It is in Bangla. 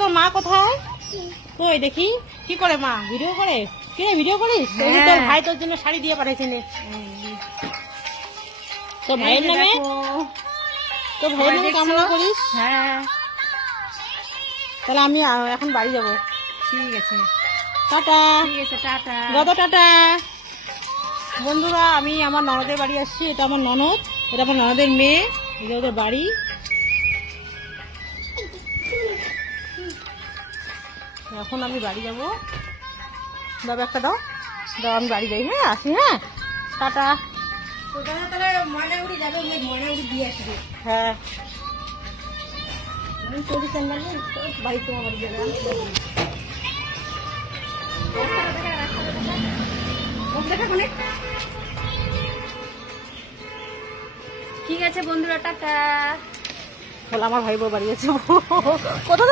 তোর মা কোথায়? কই দেখি কি করে মা? ভিডিও করে? কে ভিডিও করিস? তোর ভাই তোর জন্য শাড়ি দিয়ে পাঠাইছে নে। তোর ভাইয়ের নামে, তোর ভাইয়ের নামে কামনা করিস। হ্যাঁ তাহলে আমি এখন বাড়ি যাবো। ঠিক আছে, টাটা। ঠিক আছে, টাটা। গত টাটা। বন্ধুরা, আমি আমার ননদের বাড়ি আসছি। এটা আমার ননদ, এটা আমার ননদের মেয়ে, এটা ওদের বাড়ি। এখন আমি বাড়ি যাবো। দাও একটা দাও, দাও আমি বাড়ি যাই। হ্যাঁ আসি, হ্যাঁ টাটা। তাহলে ময়নাগুড়ি যাবে, ময়নাগুড়ি দিয়ে আসবে। হ্যাঁ বাড়ি তোমার বাড়ি যাবে। ঠিক আছে বন্ধুরা, টাটা। বলে আমার ভাই বউ বাড়ি আছে। কোথা